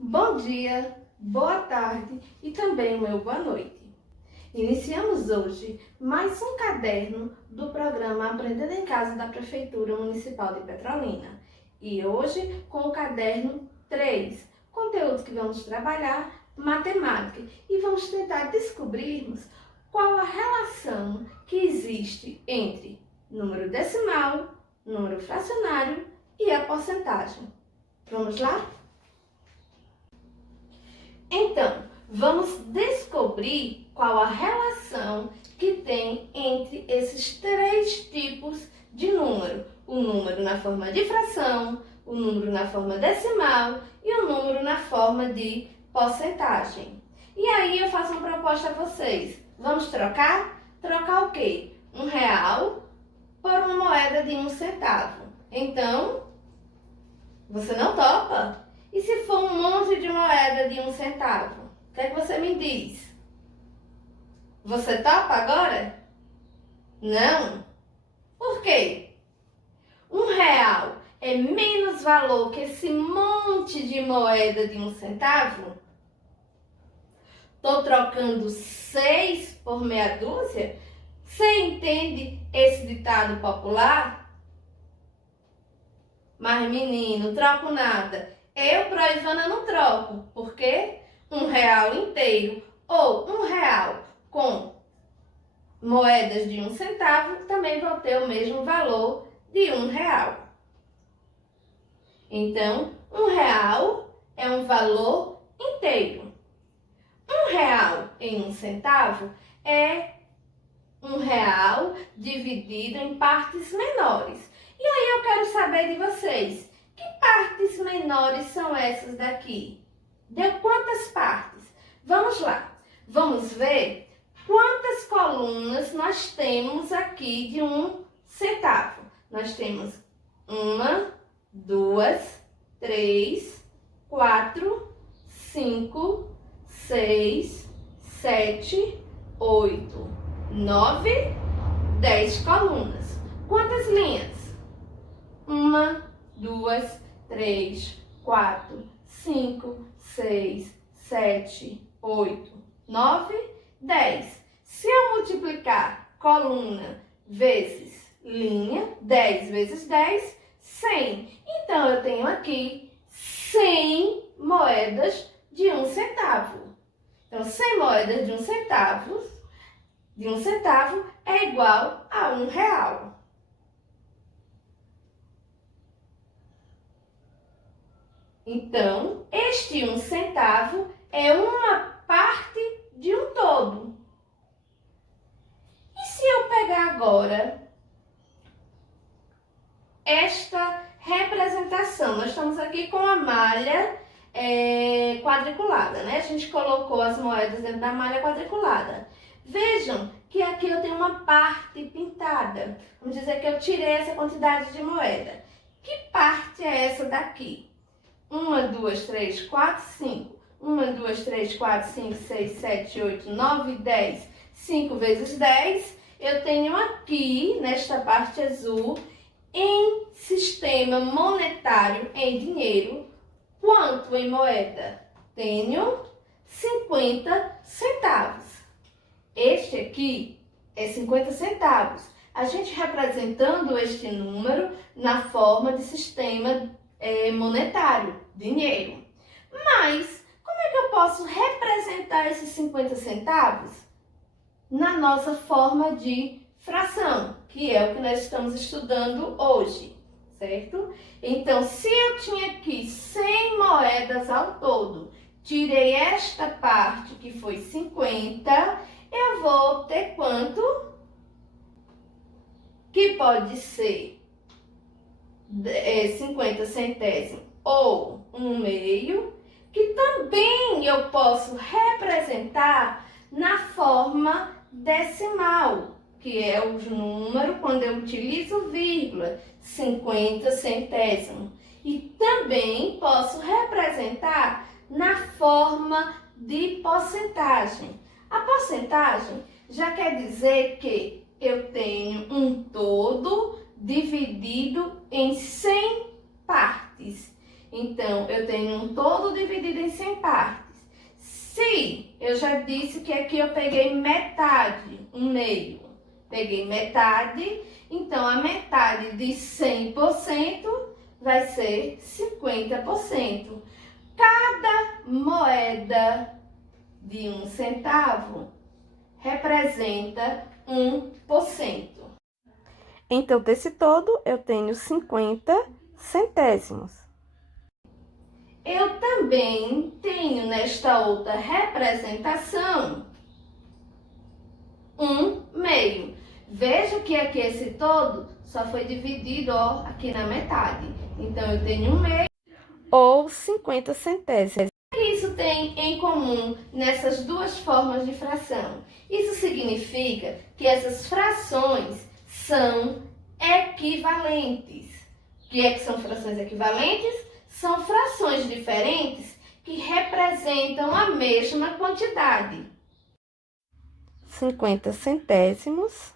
Bom dia, boa tarde e também o meu boa noite. Iniciamos hoje mais um caderno do programa Aprendendo em Casa da Prefeitura Municipal de Petrolina. E hoje com o caderno 3, conteúdos que vamos trabalhar, matemática, e vamos tentar descobrirmos qual a relação que existe entre número decimal, número fracionário e a porcentagem. Vamos lá? Então, vamos descobrir qual a relação que tem entre esses três tipos de número. O número na forma de fração, o número na forma decimal e o número na forma de porcentagem. E aí eu faço uma proposta a vocês. Vamos trocar? Trocar o quê? R$1 por uma moeda de 1 centavo. Então, você não topa? E se for um monte de moeda de 1 centavo? O que é que você me diz? Você topa agora? Não? Por quê? R$1 é menos valor que esse monte de moeda de 1 centavo? Estou trocando 6 por meia dúzia? Você entende esse ditado popular? Mas menino, troco nada. Eu, pro Ivana, não troco, porque R$1 inteiro ou R$1 com moedas de 1 centavo também vão ter o mesmo valor de R$1. Então, R$1 é um valor inteiro. R$1 em 1 centavo é R$1 dividido em partes menores. E aí eu quero saber de vocês. Que partes menores são essas daqui? Deu quantas partes? Vamos lá. Vamos ver quantas colunas nós temos aqui de 1 centavo. Nós temos 1, 2, 3, 4, 5, 6, 7, 8, 9, 10 colunas. Quantas linhas? 1, 2, 3, 4, 5, 6, 7, 8, 9, 10. Se eu multiplicar coluna vezes linha, 10 vezes 10, 100. Então, eu tenho aqui 100 moedas de 1 centavo. Então, 100 moedas de 1 centavo é igual a R$1. Então, este 1 centavo é uma parte de um todo. E se eu pegar agora esta representação? Nós estamos aqui com a malha quadriculada, né? A gente colocou as moedas dentro da malha quadriculada. Vejam que aqui eu tenho uma parte pintada. Vamos dizer que eu tirei essa quantidade de moeda. Que parte é essa daqui? 1, 2, 3, 4, 5. 1, 2, 3, 4, 5, 6, 7, 8, 9, 10. 5 vezes 10. Eu tenho aqui, nesta parte azul, em sistema monetário, em dinheiro, quanto em moeda? Tenho 50 centavos. Este aqui é 50 centavos. A gente representando este número na forma de sistema monetário, dinheiro. Mas, como é que eu posso representar esses 50 centavos? Na nossa forma de fração, que é o que nós estamos estudando hoje, certo? Então, se eu tinha aqui 100 moedas ao todo, tirei esta parte que foi 50, eu vou ter quanto? Que pode ser 50 centésimos ou 1/2, que também eu posso representar na forma decimal, que é o número quando eu utilizo vírgula, 50 centésimos. E também posso representar na forma de porcentagem. A porcentagem já quer dizer que eu tenho um todo dividido em 100 partes. Então, eu tenho um todo dividido em 100 partes. Se eu já disse que aqui eu peguei metade, um meio, peguei metade, então a metade de 100% vai ser 50%. Cada moeda de 1 centavo representa 1%. Então, desse todo, eu tenho 50 centésimos. Eu também tenho nesta outra representação 1/2. Veja que aqui esse todo só foi dividido, ó, aqui na metade. Então, eu tenho 1/2 ou 50 centésimos. O que isso tem em comum nessas duas formas de fração? Isso significa que essas frações são equivalentes. O que é que são frações equivalentes? São frações diferentes que representam a mesma quantidade. 50 centésimos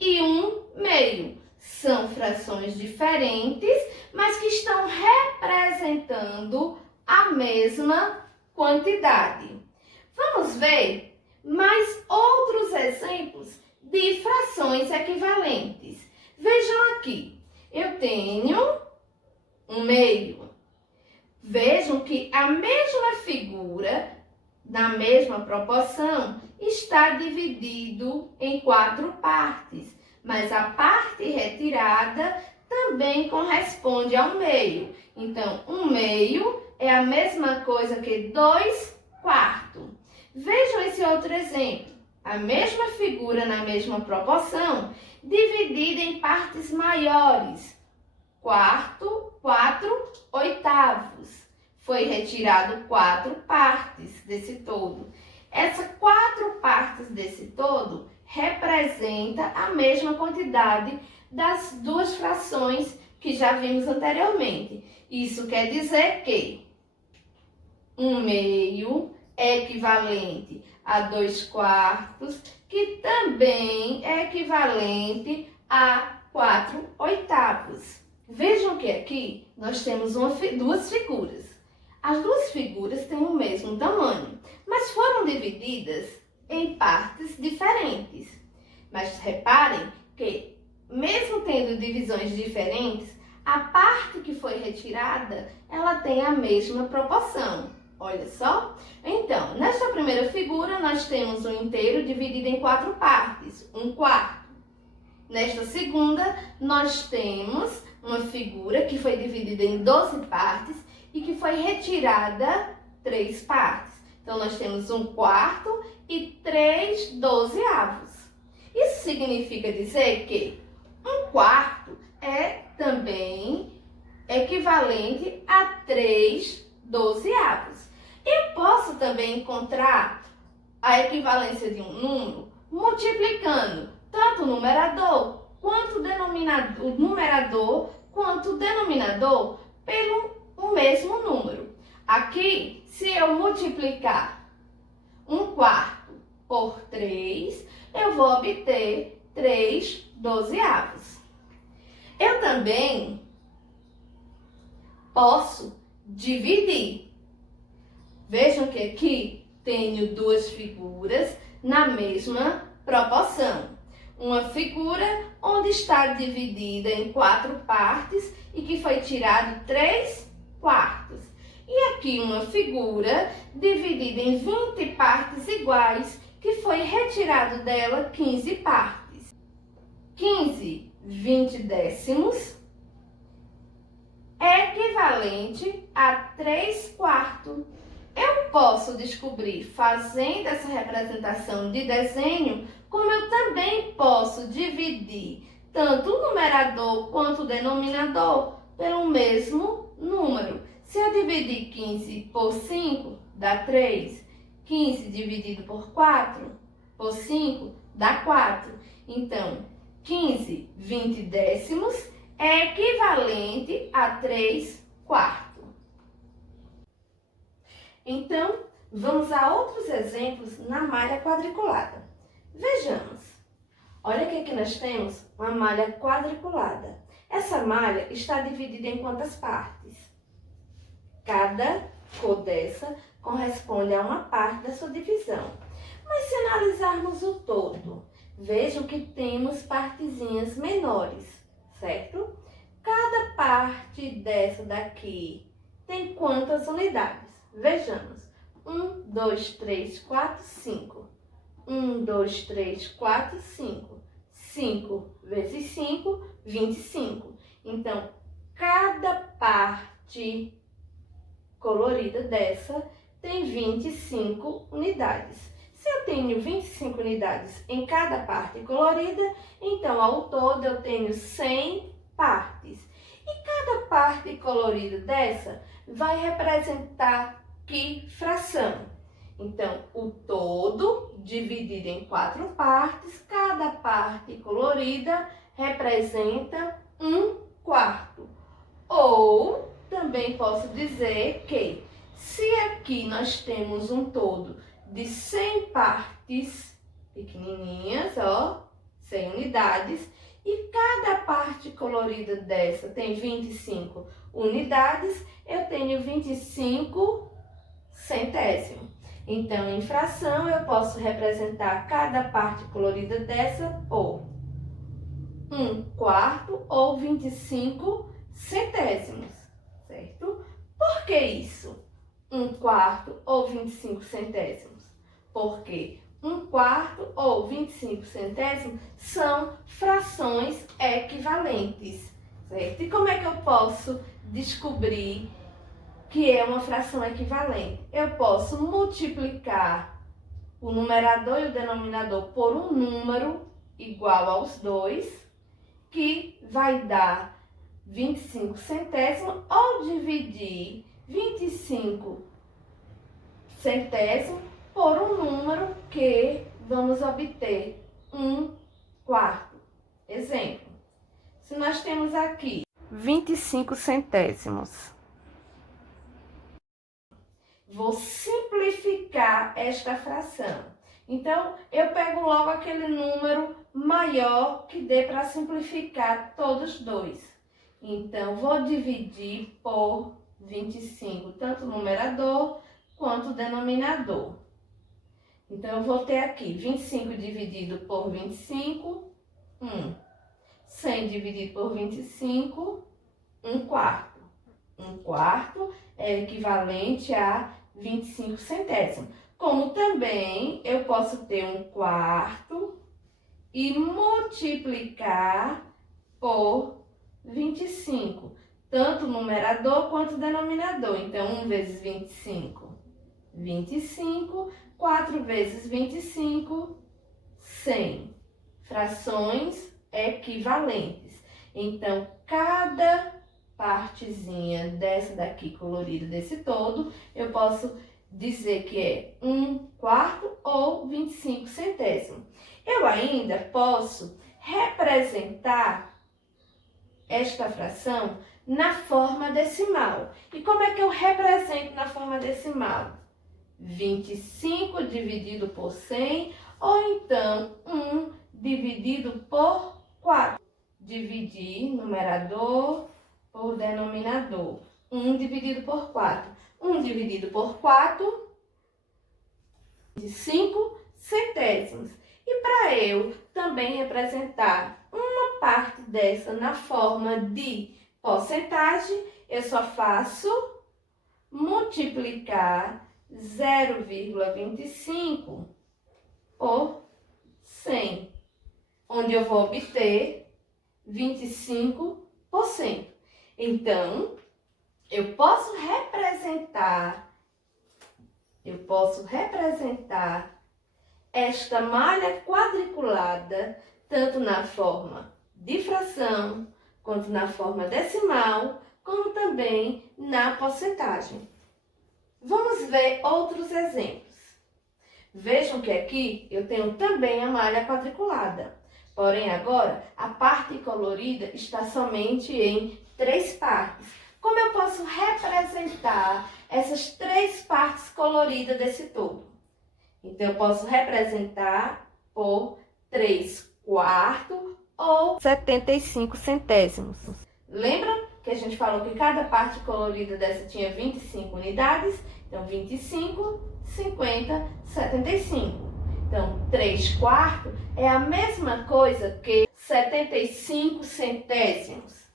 e 1/2. São frações diferentes, mas que estão representando a mesma quantidade. Vamos ver mais outros exemplos de frações equivalentes. Vejam aqui, eu tenho 1/2. Vejam que a mesma figura, na mesma proporção, está dividido em 4 partes, mas a parte retirada também corresponde a 1/2. Então, 1/2 é a mesma coisa que 2/4. Vejam esse outro exemplo. A mesma figura na mesma proporção, dividida em partes maiores. 4/8. Foi retirado 4 partes desse todo. Essas 4 partes desse todo representa a mesma quantidade das duas frações que já vimos anteriormente. Isso quer dizer que 1/2 é equivalente a 2/4, que também é equivalente a 4/8. Vejam que aqui nós temos duas figuras. As duas figuras têm o mesmo tamanho, mas foram divididas em partes diferentes. Mas reparem que, mesmo tendo divisões diferentes, a parte que foi retirada, ela tem a mesma proporção. Olha só. Então, nesta primeira figura, nós temos um inteiro dividido em 4 partes, 1/4. Nesta segunda, nós temos uma figura que foi dividida em 12 partes e que foi retirada 3 partes. Então, nós temos 1/4 e 3/12. Isso significa dizer que 1/4 é também equivalente a 3/12. Eu posso também encontrar a equivalência de um número multiplicando tanto o numerador quanto o denominador pelo o mesmo número. Aqui, se eu multiplicar 1/4 por 3, eu vou obter 3/12. Eu também posso dividir. Vejam que aqui tenho duas figuras na mesma proporção. Uma figura onde está dividida em 4 partes e que foi tirado 3/4. E aqui uma figura dividida em 20 partes iguais que foi retirado dela 15 partes. 15/20 é equivalente a 3/4. Eu posso descobrir, fazendo essa representação de desenho, como eu também posso dividir tanto o numerador quanto o denominador pelo mesmo número. Se eu dividir 15 por 5, dá 3. 15 dividido por 4, por 5, dá 4. Então, 15/20 é equivalente a 3/4. Então, vamos a outros exemplos na malha quadriculada. Vejamos. Olha que aqui nós temos uma malha quadriculada. Essa malha está dividida em quantas partes? Cada cor dessa corresponde a uma parte da sua divisão. Mas se analisarmos o todo, vejam que temos partezinhas menores, certo? Cada parte dessa daqui tem quantas unidades? Vejamos. 1, 2, 3, 4, 5. 1, 2, 3, 4, 5. 5 vezes 5, 25. Então, cada parte colorida dessa tem 25 unidades. Se eu tenho 25 unidades em cada parte colorida, então ao todo eu tenho 100 partes. E cada parte colorida dessa vai representar que fração? Então, o todo dividido em 4 partes, cada parte colorida representa 1/4. Ou também posso dizer que se aqui nós temos um todo de 100 partes pequenininhas, ó, 100 unidades, e cada parte colorida dessa tem 25 unidades, eu tenho 25 centésimos. Então, em fração, eu posso representar cada parte colorida dessa por 1/4 ou 25 centésimos, certo? Por que isso? 1/4 ou 25 centésimos? Porque 1/4 ou 25 centésimos são frações equivalentes, certo? E como é que eu posso descobrir que é uma fração equivalente? Eu posso multiplicar o numerador e o denominador por um número igual aos dois, que vai dar 25 centésimos, ou dividir 25 centésimos por um número que vamos obter 1/4. Exemplo, se nós temos aqui 25 centésimos, vou simplificar esta fração. Então, eu pego logo aquele número maior que dê para simplificar todos dois. Então, vou dividir por 25, tanto o numerador quanto o denominador. Então, eu vou ter aqui 25 dividido por 25, 1. 100 dividido por 25, 1/4. 1/4 é equivalente a 25 centésimos. Como também eu posso ter 1/4 e multiplicar por 25, tanto o numerador quanto o denominador. Então, 1 vezes 25, 25, 4 vezes 25, 100. Frações equivalentes. Então, cada partezinha dessa daqui colorida desse todo, eu posso dizer que é 1/4 ou 25 centésimos. Eu ainda posso representar esta fração na forma decimal. E como é que eu represento na forma decimal? 25 dividido por 100, ou então 1 dividido por 4. Dividir numerador por denominador. 1 dividido por 4. 1 dividido por 4, 25 centésimos. E para eu também representar uma parte dessa na forma de porcentagem, eu só faço multiplicar 0,25 por 100, onde eu vou obter 25%. Então, eu posso representar esta malha quadriculada tanto na forma de fração, quanto na forma decimal, como também na porcentagem. Vamos ver outros exemplos. Vejam que aqui eu tenho também a malha quadriculada. Porém, agora, a parte colorida está somente em 3 partes. Como eu posso representar essas 3 partes coloridas desse todo? Então, eu posso representar por 3/4 ou 75 centésimos. Lembra que a gente falou que cada parte colorida dessa tinha 25 unidades? Então, 25, 50, 75. Então, 3/4 é a mesma coisa que 75 centésimos.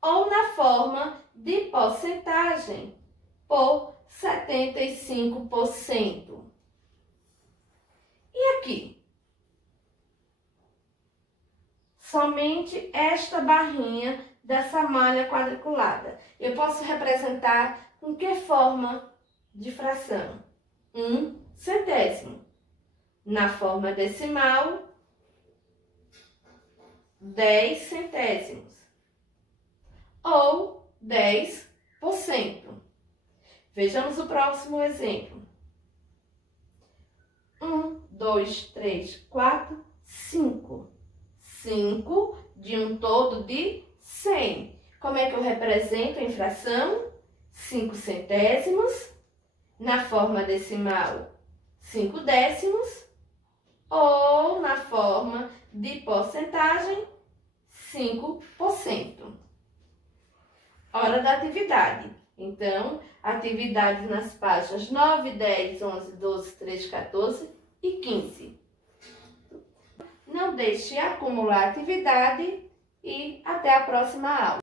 Ou na forma de porcentagem, por 75%. E aqui? Somente esta barrinha dessa malha quadriculada. Eu posso representar com que forma de fração? 1 centésimo. Na forma decimal, 10 centésimos. Ou 10%. Vejamos o próximo exemplo. 1, 2, 3, 4, 5. 5 de um todo de 100. Como é que eu represento em fração? 5 centésimos. Na forma decimal, 5 décimos. Ou na forma de porcentagem, 5%. Hora da atividade. Então, atividades nas páginas 9, 10, 11, 12, 13, 14 e 15. Não deixe acumular atividade e até a próxima aula.